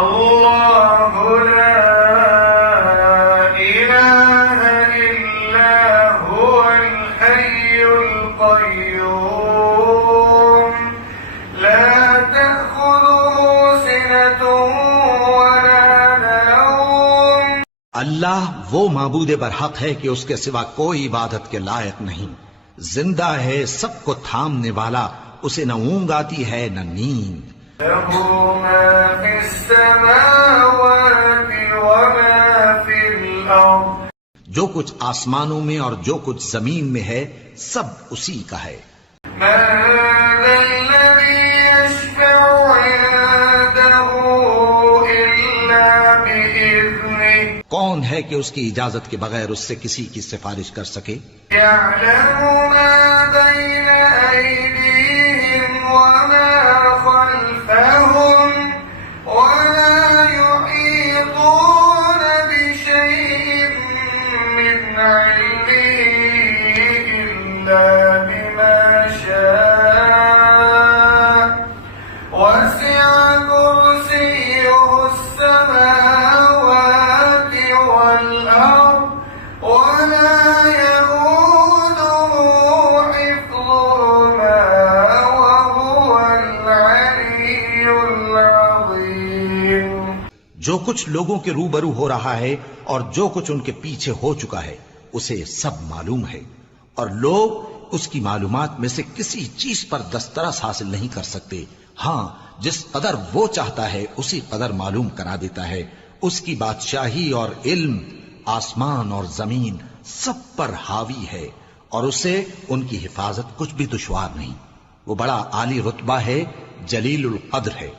اللہ لا الہ الا هو الحی القیوم لا تأخذه سنة ولا نوم۔ اللہ وہ معبود برحق ہے کہ اس کے سوا کوئی عبادت کے لائق نہیں، زندہ ہے، سب کو تھامنے والا، اسے نہ اونگ آتی ہے نہ نیند۔ لہ ما فی السماوات وما فی الارض، جو کچھ آسمانوں میں اور جو کچھ زمین میں ہے سب اسی کا ہے۔ من ذا الذی یشفع عنده الا بإذنہ، کون ہے کہ اس کی اجازت کے بغیر اس سے کسی کی سفارش کر سکے؟ يعلم ما بين أيديهم وما خلفهم ولا يحيطون بشيء من علمه إلا بما شاء وسع كرسيه السماوات والأرض ولا جو کچھ لوگوں کے روبرو ہو رہا ہے اور جو کچھ ان کے پیچھے ہو چکا ہے اسے سب معلوم ہے، اور لوگ اس کی معلومات میں سے کسی چیز پر دسترس حاصل نہیں کر سکتے، ہاں جس قدر وہ چاہتا ہے اسی قدر معلوم کرا دیتا ہے۔ اس کی بادشاہی اور علم آسمان اور زمین سب پر حاوی ہے، اور اسے ان کی حفاظت کچھ بھی دشوار نہیں۔ وہ بڑا عالی رتبہ ہے، جلیل القدر ہے۔